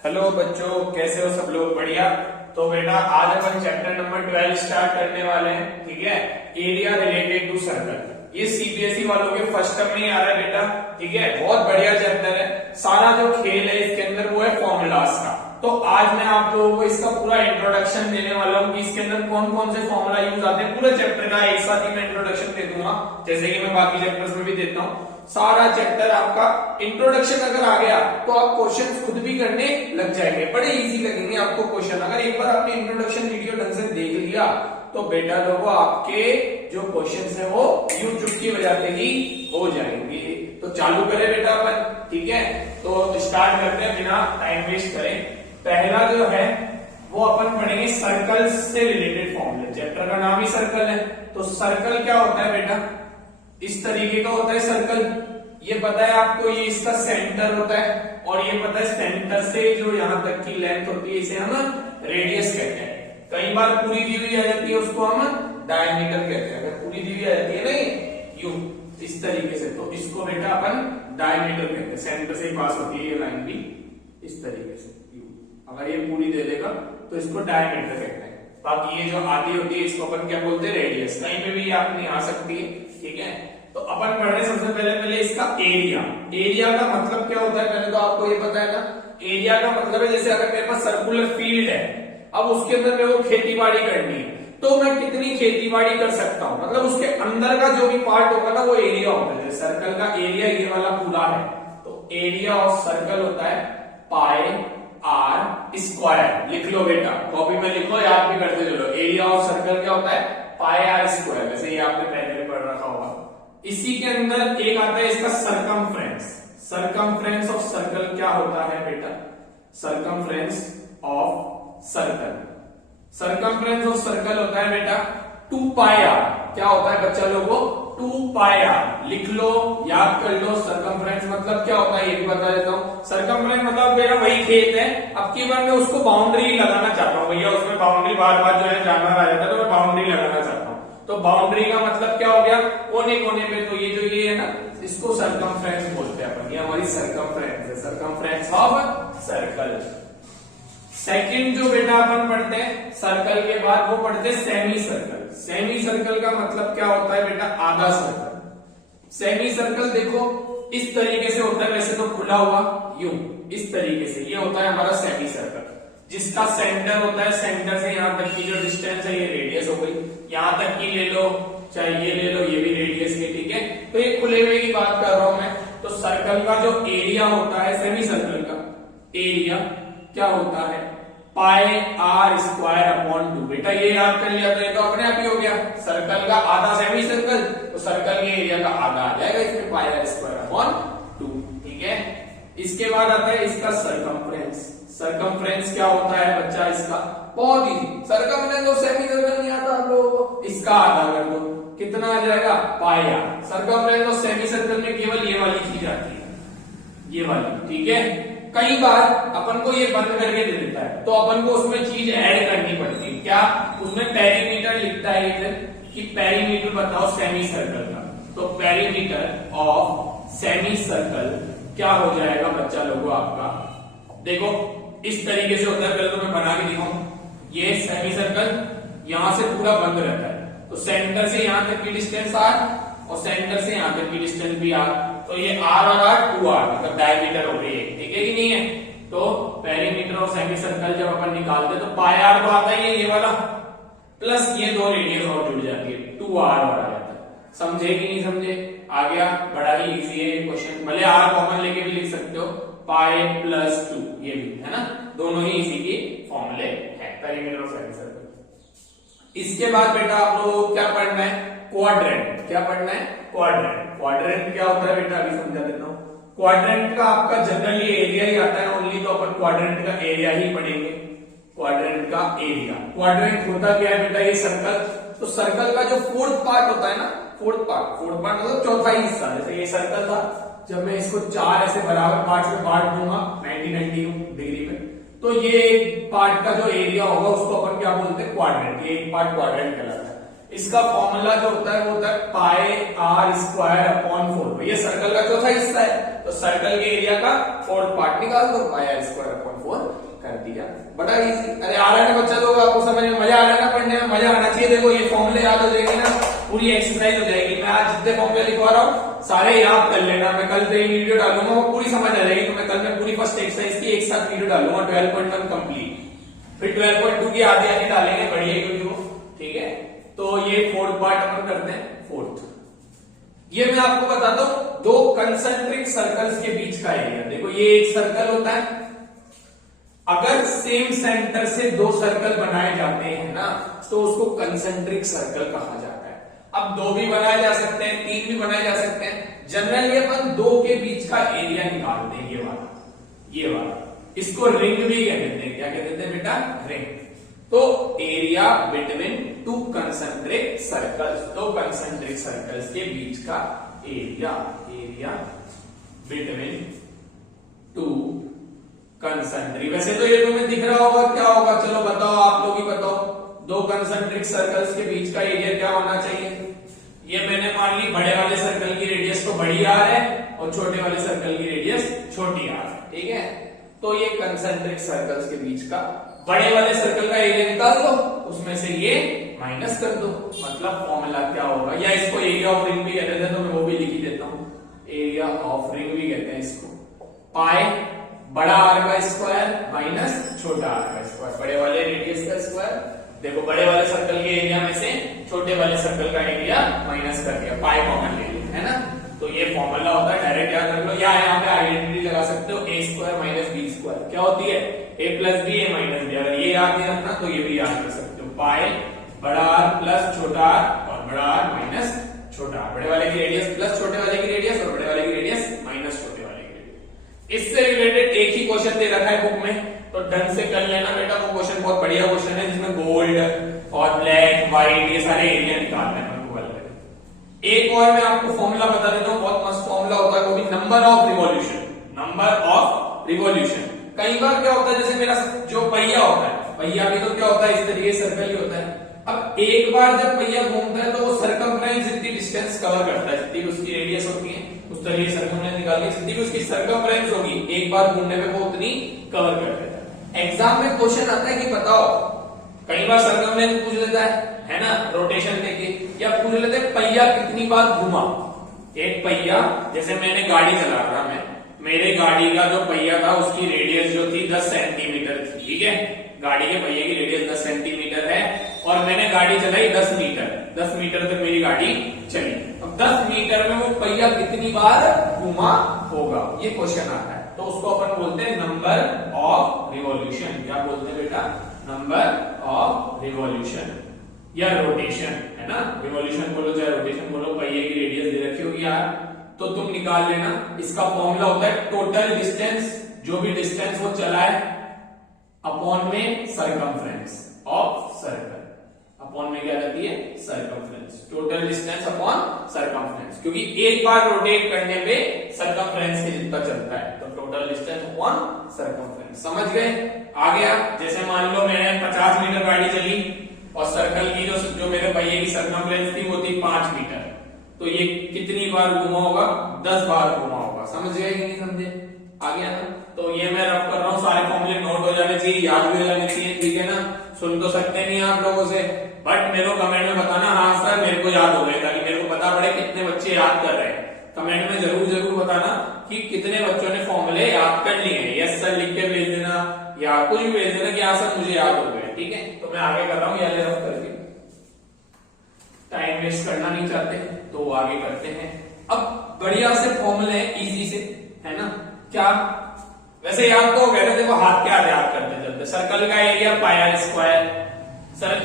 Hello बच्चों, कैसे हो सब लोग? बढ़िया। तो बेटा आज अपन चैप्टर नंबर 12 स्टार्ट करने वाले हैं। ठीक है, एरिया रिलेटेड टू सर्कल। ये सीबीएसई वालों के फर्स्ट टर्म में ही आ रहा है बेटा। ठीक है, बहुत बढ़िया चैप्टर है। सारा जो खेल है इसके अंदर वो है फॉर्मूलाज का। तो आज मैं आप लोगों को इसका पूरा इंट्रोडक्शन देने वाला हूँ कि इसके अंदर कौन कौन से फॉर्मूला यूज आते हैं। पूरे चैप्टर का एक साथ ही मैं इंट्रोडक्शन दे दूंगा, जैसे कि मैं बाकी चैप्टर्स में भी देता हूँ। सारा चैप्टर आपका इंट्रोडक्शन अगर आ गया तो आप क्वेश्चन खुद भी करने लग जाएंगे। बड़े इजी लगेंगे आपको क्वेश्चन। अगर एक बार आपने इंट्रोडक्शन वीडियो ढंग से देख लिया तो बेटा लोगों आपके जो क्वेश्चंस है वो यूं चुटकी बजाते ही हो जाएंगे। तो चालू करें बेटा अपन। ठीक है, तो स्टार्ट करते हैं बिना टाइम वेस्ट करें। पहला जो है वो अपन पढ़ेंगे सर्कल से रिलेटेड फॉर्मूले। चैप्टर का नाम ही सर्कल है। तो सर्कल क्या होता है बेटा? इस तरीके का होता है सर्कल। ये पता है आपको, ये इसका सेंटर होता है और ये पता है सेंटर से जो यहां तक की लेंथ होती है इसे हम रेडियस कहते हैं। कई बार पूरी दी हुई आ जाती है उसको हम डायमीटर कहते हैं। अगर पूरी दी हुई आ जाती है ना यूं इस तरीके से, तो इसको बेटा अपन डायमीटर कहते हैं। सेंटर से पास होती है ये लाइन भी इस तरीके से यूं। अगर ये पूरी दे देगा तो इसको डायमीटर कहते हैं। बाकी ये जो आधी होती है इसको अपन क्या बोलते हैं? रेडियस। कहीं पे भी आपने आ सकती है। ठीक है, तो अपन पढ़ रहे सबसे पहले इसका एरिया। एरिया का मतलब क्या होता है पहले तो आपको ये पता है ना। एरिया का मतलब है जैसे अगर मेरे पास सर्कुलर फील्ड है, अब उसके अंदर मेरे को खेती बाड़ी करनी है, तो मैं कितनी खेती बाड़ी कर सकता हूं, मतलब उसके अंदर का जो भी पार्ट होगा ना वो एरिया होता है। सर्कल का एरिया ये वाला पूरा है, तो एरिया ऑफ सर्कल होता है पाई आर स्क्वायर। लिख लो बेटा, कॉपी में लिख लो, याद भी करते चलो। एरिया ऑफ सर्कल क्या होता है? Pi r square. वैसे ये आपने पहले भी पढ़ रखा होगा। इसी के अंदर एक आता है इसका सरकमफ्रेंस। सरकमफ्रेंस ऑफ सर्कल क्या होता है बेटा? Circumference of circle, circumference of circle होता है बेटा 2 पाई आर। क्या होता है बच्चा लोगों? 2 पाई आर। लिख लो, याद कर लो। सरकमफ्रेंस मतलब क्या होता है ये भी बता देता हूं। सरकमफ्रेंस मतलब मेरा वही खेत है, अब की बार मैं उसको बाउंड्री लगाना चाहता हूं। भैया उसमें बाउंड्री बार बार जो है जानवर आ जाता है, तो मैं बाउंड्री लगाना चाहता हूं। तो बाउंड्री का मतलब क्या हो गया? कोने कोने पे। तो ये जो ये है ना, इसको सरकमफ्रेंस बोलते हैं अपन। ये हमारी सरकमफ्रेंस है, सरकमफ्रेंस ऑफ सर्कल। सेकंड जो बेटा अपन पढ़ते हैं सर्कल के बाद, वो पढ़ते हैं सेमी सर्कल। सेमी सर्कल का मतलब क्या होता है बेटा? आधा सर्कल। सेमी सर्कल देखो इस तरीके से होता है, वैसे तो खुला हुआ यूं इस तरीके से। ये होता है हमारा सेमी सर्कल, जिसका सेंटर होता है, सेंटर से यहां तक की जो डिस्टेंस है ये रेडियस हो गई। यहां तक की ले लो, चाहे ये ले लो, ये भी रेडियस है। ठीक है, तो ये खुले हुए की बात कर रहा हूं मैं। तो सर्कल का जो एरिया होता है, सेमी सर्कल का एरिया क्या होता है? Pi r square upon 2। बेटा ये याद कर लिया तो ये तो अपने आप ही हो गया। सर्कल का आधा सेमी सर्कल, तो सर्कल के एरिया का आधा आ जाएगा इसमें पाई आर स्क्वायर अपॉन 2। ठीक है, इसके बाद आता है इसका सरकमफ्रेंस। सरकमफ्रेंस क्या होता है बच्चा इसका? बहुत इजी। सरकमफ्रेंस और सेमी सर्कल नहीं आता आप लोगों को, इसका आधा कर दो, कितना आ जाएगा? पाई आर। सरकमफ्रेंस और सेमी सर्कल में केवल ये वाली चीज आती है, ये वाली। ठीक है, कई बार अपन को ये बंद करके दे देता है, तो अपन को उसमें चीज ऐड करनी पड़ती है। क्या? उसमें पेरीमीटर लिखता है इधर कि पेरीमीटर बताओ सेमी सर्कल का। तो पेरीमीटर ऑफ सेमी सर्कल क्या हो जाएगा बच्चा लोगों आपका? देखो इस तरीके से होता है। पहले तो मैं बना के दिखाऊं। ये सेमी सर्कल यहां से पूरा बंद रहता है, तो सेंटर से यहां तक की डिस्टेंस आर और सेंटर से यहां तक की डिस्टेंस भी आर। तो ये आर और आर 2r मतलब डायमीटर हो गई। ठीक है कि नहीं है? तो पेरीमीटर और सेमी सर्कल जब अपन निकालते तो पाई आर तो आता ही है ये वाला, प्लस ये दो रेडियस और जुड़ जाती है, 2r और आ जाता है। समझे कि नहीं समझे? आ गया। बड़ा ही इजी है क्वेश्चन। भले आर कॉमन लेके भी लिख सकते हो, पाई प्लस 2 ये भी है ना, दोनों ही इसी के फॉर्मूले हैं, पेरीमीटर और सेमी सर्कल। इसके बाद बेटा आप लोगों को क्या पढ़ना है? क्वाड्रेंट। क्या पढ़ना है? क्वाड्रेंट। क्वाड्रेंट क्या होता है बेटा? अभी समझा देता हूं। क्वाड्रेंट का आपका जनरली एरिया ही आता है ओनली, तो अपन क्वाड्रेंट का एरिया ही पढ़ेंगे। क्वाड्रेंट का एरिया। क्वाड्रेंट होता क्या है बेटा? ये सर्कल। तो सर्कल का जो फोर्थ पार्ट होता है ना, फोर्थ पार्ट मतलब चौथाई हिस्सा। जैसे ये सर्कल था, जब मैं इसको 4 ऐसे बराबर पार्ट में बांट दूंगा 90 डिग्री में, तो ये एक पार्ट का जो एरिया होगा उसको अपन क्या बोलते हैं? क्वाड्रेंट। ये एक पार्ट क्वाड्रेंट कहलाता है। इसका फॉर्मूला जो होता है वो होता है पाई आर स्क्वायर अपॉन 4। ये सर्कल का चौथा हिस्सा है, तो सर्कल के एरिया का फोर्थ पार्ट निकाल दो, पाई आर स्क्वायर अपॉन 4 कर दिया। बड़ा इजी। अरे आ रहा है ना बच्चा लोग, आपको समझ में मजा आ रहा है ना, पढ़ने में मजा आना चाहिए। देखो ये फॉर्मूले याद हो जाएगी ना, पूरी एक्सरसाइज हो जाएगी। मैं आज जितने फॉर्मूले लिखवा रहा हूँ सारे याद कर लेना। मैं कल से वीडियो डालूंगा, वो पूरी समझ आ जाएगी। तो मैं कल में पूरी फर्स्ट एक्सरसाइज की एक साथ वीडियो डालूंगा 12.1 कंप्लीट, फिर 12.2 की आधी आधी डालेंगे, बढ़िया वीडियो, ठीक है। तो ये फोर्थ पार्ट अपन करते हैं। फोर्थ ये मैं आपको बताता हूं, दो कंसेंट्रिक सर्कल्स के बीच का एरिया। देखो ये एक सर्कल होता है, अगर सेम सेंटर से दो सर्कल बनाए जाते हैं ना तो उसको कंसेंट्रिक सर्कल कहा जाता है। अब दो भी बनाए जा सकते हैं, तीन भी बनाए जा सकते हैं। जनरली अपन दो के बीच का एरिया निकालते हैं, ये वाला इसको रिंग भी कह देते हैं। क्या कह देते हैं बेटा? रिंग। तो area between two concentric circles, दो कंसेंट्रिक सर्कल्स के बीच का एरिया बिटवीन टू कंसेंट्रिक। वैसे तो ये तुम्हें दिख रहा होगा, क्या होगा? चलो बताओ, आप लोग ही बताओ। दो कंसेंट्रिक सर्कल्स के बीच का एरिया क्या होना चाहिए? ये मैंने मान ली बड़े वाले सर्कल की रेडियस तो बड़ी आर है और छोटे वाले सर्कल की रेडियस छोटी आर है, ठीक है। तो ये कंसेंट्रिक सर्कल्स के बीच का बड़े वाले सर्कल का एरिया निकाल दो, उसमें से ये माइनस कर दो, मतलब फॉर्मूला क्या होगा? या इसको एरिया ऑफ रिंग भी कहते हैं, तो मैं वो भी लिख ही देता हूं। एरिया ऑफ रिंग भी कहते हैं इसको, पाई बड़ा आर का स्क्वायर माइनस छोटा आर का स्क्वायर, बड़े वाले रेडियस का स्क्वायर। देखो बड़े वाले सर्कल के एरिया में से छोटे वाले सर्कल का एरिया माइनस कर दिया, पाई कॉमन ले लिया, है ना। तो ये फॉर्मूला होता है, डायरेक्ट याद रख लो। या यहाँ पे आइडेंटिटी लगा सकते हो, ए स्क्वायर माइनस बी स्क्वायर क्या होती है? ए प्लस बी, ए माइनस बी। अगर ये याद नहीं रखना तो ये भी याद कर सकते हो, पाई बड़ा आर प्लस छोटा आर और बड़ा आर माइनस छोटा आर। बड़े वाले की रेडियस प्लस छोटे वाले की रेडियस और बड़े वाले की रेडियस माइनस छोटे वाले की रेडियस। इससे रिलेटेड एक ही क्वेश्चन दे रखा है बुक में, तो ढंग से कर लेना बेटा। वो क्वेश्चन बहुत बढ़िया क्वेश्चन है, जिसमें गोल्ड और ब्लैक व्हाइट ये सारे एरिया निकालना है। एक और मैं आपको फॉर्मूला बता देता हूँ, बहुत मस्त फॉर्मूला होता है, वो भी number of revolution. Number of revolution कई बार क्या होता है, जैसे मेरा जो पहिया होता है, पहिया भी तो क्या होता है, इस तरीके सर्कल ही होता है। अब एक बार जब पहिया घूमता है तो वो सर्कमफ्रेंस जितनी डिस्टेंस कवर करता है, जितनी उसकी रेडियस होती है, उस तरीके सर्कमफ्रेंस निकाल के जितनी उसकी सर्कमफ्रेंस होगी एक बार घूमने में वो उतनी कवर कर देता है। एग्जाम में क्वेश्चन आता है कि बताओ, कई बार सर्कमफ्रेंस पूछ लेता है ना, रोटेशन लेके, या पूछ लेते हैं पहिया कितनी बार घुमा। एक पहिया, जैसे मैंने गाड़ी चला रहा, मैं मेरे गाड़ी का जो पहिया था उसकी रेडियस जो थी 10 सेंटीमीटर थी, ठीक है। गाड़ी के पहिए की रेडियस 10 सेंटीमीटर है और मैंने गाड़ी चलाई 10 मीटर, 10 मीटर तक मेरी गाड़ी चली। अब 10 मीटर में वो पहिया कितनी बार घुमा होगा, ये क्वेश्चन आता है। तो उसको अपन बोलते हैं नंबर ऑफ रिवॉल्यूशन। क्या बोलते हैं बेटा? नंबर ऑफ रिवॉल्यूशन या रोटेशन, है ना। रिवॉल्यूशन बोलो चाहे रोटेशन बोलो, पहिए की रेडियस दे रखी होगी यार, तो तुम निकाल लेना। इसका फॉर्मूला होता है टोटल डिस्टेंस, जो भी डिस्टेंस वो चला है, अपॉन में सरकमफ्रेंस ऑफ सर्कल। अपॉन में क्या रहती है? Circumference. Total distance upon circumference, क्योंकि एक बार रोटेट करने पे सरकमफ्रेंस के जितना चलता है, तो टोटल डिस्टेंस अपॉन सरकमफ्रेंस। समझ गए? आ गया। जैसे मान लो मैंने 50 मीटर गाड़ी चली और सर्कल की जो मेरे पहिए की सर्कमफ्रेंस थी वो थी 5 मीटर, तो ये कितनी बार घुमा होगा? 10 बार घुमा होगा। समझ गए कि नहीं समझे? आ गया ना। तो ये मैं रफ कर रहा हूँ, सारे फॉर्मूले नोट हो जाने चाहिए, याद भी हो जाने चाहिए, ठीक है ना। सुन तो सकते नहीं आप लोगों से, बट मेरे को कमेंट में बताना, हाँ सर मेरे को याद हो गए, ताकि मेरे को पता पड़े कितने बच्चे याद कर रहे हैं। कमेंट में जरूर बताना कि कितने बच्चों ने फॉर्मूले याद कर लिए हैं। यस सर लिख के भेज देना, या कुछ भी भेज देना कि हाँ सर मुझे याद हो गए, ठीक है। तो मैं आगे कर रहा हूँ, ये रफ करके, टाइम वेस्ट करना नहीं चाहते तो आगे करते हैं। अब बढ़िया से फॉर्मूले इजी से, है ना। क्या वैसे याद तो हो गया, देखो हाथ क्या याद करते चलते। सर्कल का area pi r square,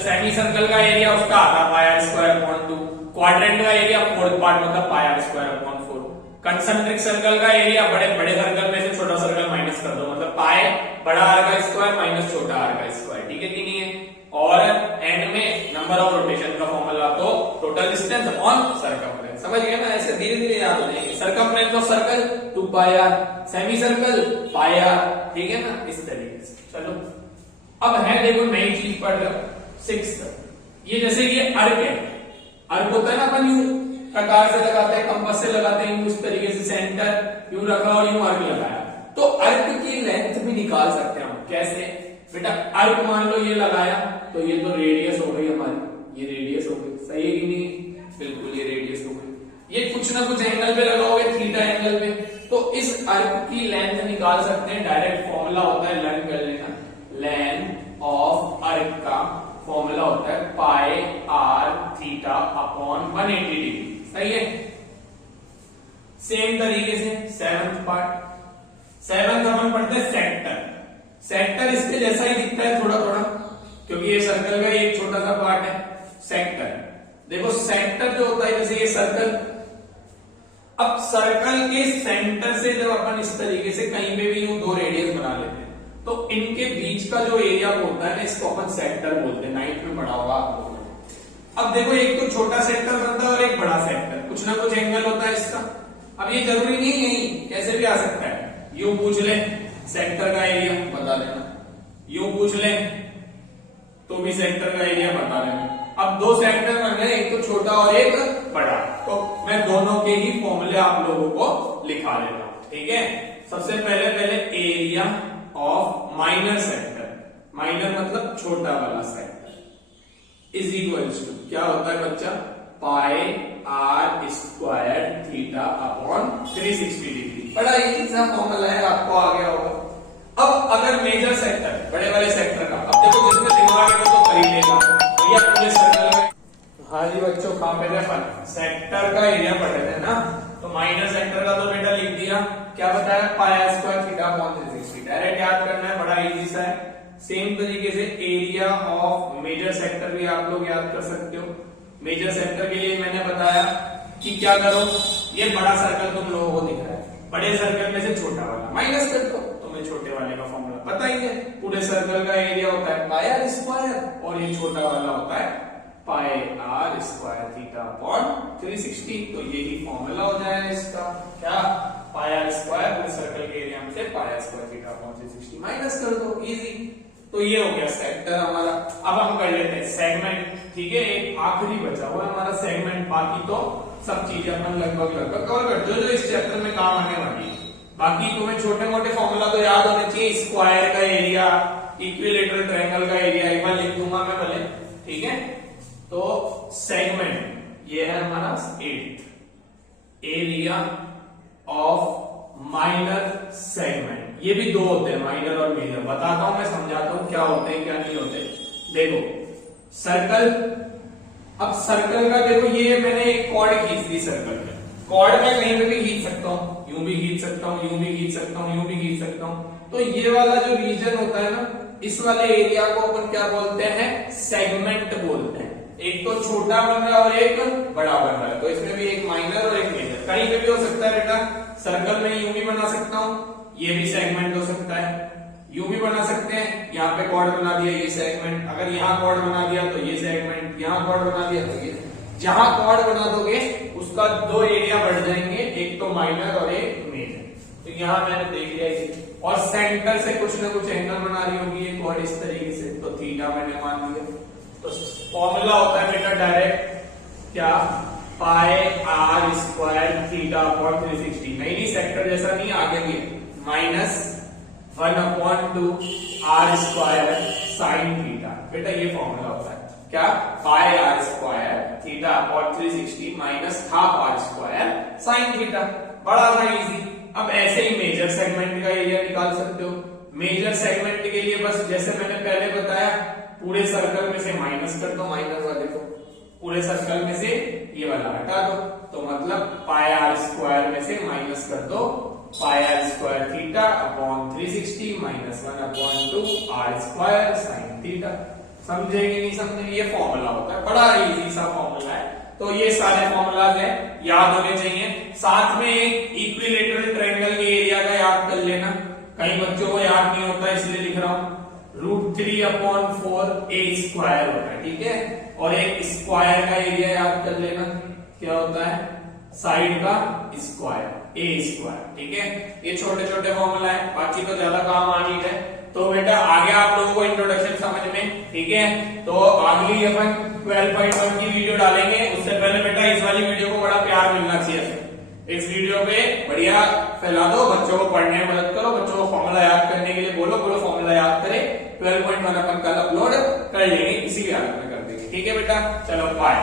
semicircle का एरिया उसका आधा pi r square upon 2, quadrant का एरिया फोर्थ पार्ट मतलब pi r square upon 4, concentric circle का एरिया बड़े सर्कल में से छोटा सर्कल माइनस कर दो, मतलब पाई बड़ा आर का स्क्वायर माइनस छोटा आर का स्क्वायर, ठीक है कि नहीं है। और एंड में नंबर ऑफ रोटेशन का फॉर्मूला तो टोटल डिस्टेंस अपॉन सरकमफ्रेंस। समझ गए ना? ऐसे धीरे धीरे याद हो जाएंगे। Circumference of circle 2 pi R, semi circle pi R, ठीक है ना, इस तरीके से। चलो अब है देखो नई चीज पढ़ रहे हो 6, ये जैसे ये अर्क है, अर्क होता है ना, अपन यूं प्रकार से लगाते हैं, कंपास से लगाते हैं, इस तरीके से सेंटर यूं रखा और यूं अर्क लगाया, तो अर्क की लेंथ भी निकाल सकते हैं हम। कैसे बेटा, अर्क मान लो ये लगाया तो ये तो रेडियस हो गई हमारी, ये रेडियस हो गई, सही है कि नहीं? बिल्कुल ये रेडियस हो गई। ये कुछ ना कुछ एंगल पे लगाओगे, थीटा एंगल पे, तो इस अर्क की लेंथ निकाल सकते हैं। डायरेक्ट फॉर्मूला होता है, लर्न कर लेना, लेंथ ऑफ अर्क का फॉर्मूला होता है pi are theta upon 180 degree. सही है। सेम तरीके से सेवंथ पार्ट, सेवंथ अपन पढ़ते हैं सेक्टर। सेक्टर इसके जैसा ही दिखता है थोड़ा थोड़ा, क्योंकि ये सर्कल का एक छोटा सा पार्ट है सेक्टर। देखो सेक्टर जो होता है, जैसे ये सर्कल, अब सर्कल के सेंटर से जब अपन इस तरीके से कहीं पे भी यूं दो रेडियस बना लेते हैं, तो इनके बीच का जो एरिया होता है ना, इसको अपन सेक्टर बोलते हैं। नाइट में पढ़ा होगा आप लोगों ने। अब देखो एक तो छोटा सेक्टर बनता है और एक बड़ा सेक्टर, कुछ ना कुछ एंगल होता है इसका। अब ये जरूरी नहीं है, कैसे भी आ सकता है। यूं पूछ ले सेक्टर का एरिया बता देना, यूं पूछ ले तो भी सेक्टर का एरिया बता देना। अब दो सेक्टर बन गए, एक तो छोटा और एक बड़ा, तो मैं दोनों के ही फॉर्मूले आप लोगों को लिखा देता हूं। ठीक है, सबसे पहले area of minor sector, minor मतलब छोटा वाला सेक्टर, इज इक्वल्स टू क्या होता है बच्चा, pi r square theta upon 360 degree. बड़ा इजी सा फॉर्मूला है, आपको आ गया होगा। अब अगर मेजर सेक्टर, बड़े वाले सेक्टर का, अब देखो जिसमें दिमाग है वो तो कर ही लेगा भैया पूरे सर्कल में। हाँ जी बच्चों, कहां पे थे अपन, सेक्टर का एरिया पढ़ रहे थे ना, तो माइनर सेक्टर का तो बेटा लिख दिया, क्या बताया, pi r square theta upon 360। Direct याद करना है, बड़ा इजी सा है। सेम तरीके से एरिया ऑफ मेजर सेक्टर भी आप लोग याद कर सकते हो। मेजर सेक्टर के लिए मैंने बताया कि क्या करो, ये बड़ा सर्कल तुम लोगों को दिख रहा है, बड़े सर्कल में से छोटा वाला माइनस कर दो, तुम्हें छोटे वाले का फॉर्मूला पता ही है। पूरे सर्कल का एरिया होता है पाई आर स्क्वायर और ये छोटा वाला होता है pi r square theta upon 360। तो यही फॉर्मूला हो जाएगा इसका, क्या, पाई आर स्क्वायर पूरे सर्कल के एरिया में से pi r square theta upon 360 minus कर दो, इजी। तो ये हो गया सेक्टर हमारा। अब हम कर लेते हैं सेगमेंट। ठीक है, एक आखिरी बचा हुआ है हमारा सेगमेंट, बाकी तो सब चीजें अपन लगभग कवर कर दो जो इस चैप्टर में काम आने वाली है। बाकी तुम्हें छोटे मोटे फॉर्मूला तो याद होने चाहिए, स्क्वायर का एरिया, इक्विलेटरल ट्रायंगल का एरिया एक बार लिख दूंगा मैं भले। ठीक है, तो सेगमेंट ये है हमारा 8th, area of minor segment. ये भी दो होते हैं, माइनर और मेजर। बताता हूं मैं, समझाता हूं क्या होते हैं क्या नहीं होते। देखो सर्कल, अब सर्कल का देखो, ये मैंने एक कॉर्ड खींच दी सर्कल में, कॉर्ड में कहीं पे भी खींच सकता हूं, यूं भी खींच सकता हूं, यूं भी खींच सकता हूं, यूं भी खींच सकता हूं। तो ये वाला जो रीजन होता है ना, इस वाले एरिया को अपन क्या बोलते हैं, सेगमेंट बोलते हैं। एक तो छोटा बन रहा है और एक बड़ा बन रहा है, तो इसमें भी एक माइनर और एक मेजर। कहीं पे भी हो सकता है बेटा, सर्कल में यूं भी बना सकता हूं, ये भी सेगमेंट हो सकता है, यूं भी बना सकते हैं, यहाँ पे कॉर्ड बना दिया ये सेगमेंट, अगर यहाँ कॉर्ड बना दिया तो ये सेगमेंट, यहाँ कॉर्ड बना दिया तो ये। जहां कॉर्ड बना दोगे उसका दो एरिया बढ़ जाएंगे, एक तो माइनर और एक मेजर। तो यहाँ मैंने देख लिया ये, और सेंटर से कुछ ना कुछ एंगल बना रही होगी ये कॉर्ड इस तरीके से, तो थीटा मैंने मान लिया। तो फॉर्मूला होता है बेटा डायरेक्ट क्या, pi r square theta upon 360। नहीं सेक्टर जैसा नहीं, आगे भी minus 1/2 r square sine theta. बेटा ये फॉर्मूला होता है क्या, pi r square theta upon 360 minus half r square sine theta. बड़ा सा इजी। अब ऐसे ही मेजर सेगमेंट का एरिया निकाल सकते हो। मेजर सेगमेंट के लिए बस जैसे मैंने पहले बताया, पूरे सर्कल में से माइनस कर दो, माइनर वाले को, पूरे सर्कल में से ये वाला हटा दो, तो मतलब पाई आर स्क्वायर में से माइनस कर दो pi r square theta upon 360 minus 1/2 r square sine theta. समझेगी नहीं समझेगी, ये फॉर्मूला होता है, बड़ा इजी सा फॉर्मूला है। तो ये सारे फॉर्मूलाज हैं, याद होने चाहिए। साथ में एक इक्विलेटरल ट्रायंगल के एरिया का याद कर लेना, कई बच्चों को याद नहीं होता इसलिए लिख रहा हूं। √3/4 ए स्क्वायर होता है, ठीक है। और एक स्क्वायर का एरिया याद कर लेना, क्या होता है, साइड का स्क्वायर, ए स्क्वायर, ठीक है। ये छोटे छोटे फॉर्मूला है, बाकी तो ज्यादा काम आ नहीं है। तो बेटा आगे आप लोगों को इंट्रोडक्शन समझ में ठीक है। तो अगली अपन 12.1 की वीडियो डालेंगे, उससे पहले बेटा इस वाली वीडियो को बड़ा प्यार मिलना चाहिए। इस वीडियो पे बढ़िया फैला दो, बच्चों को पढ़ने में मदद करो, बच्चों को फॉर्मूला याद करने के लिए बोलो फॉर्मूला याद करे। 12.1 अपन कल अपलोड कर लेंगे, इसी भी हालत में कर देंगे। ठीक है बेटा, चलो बाय।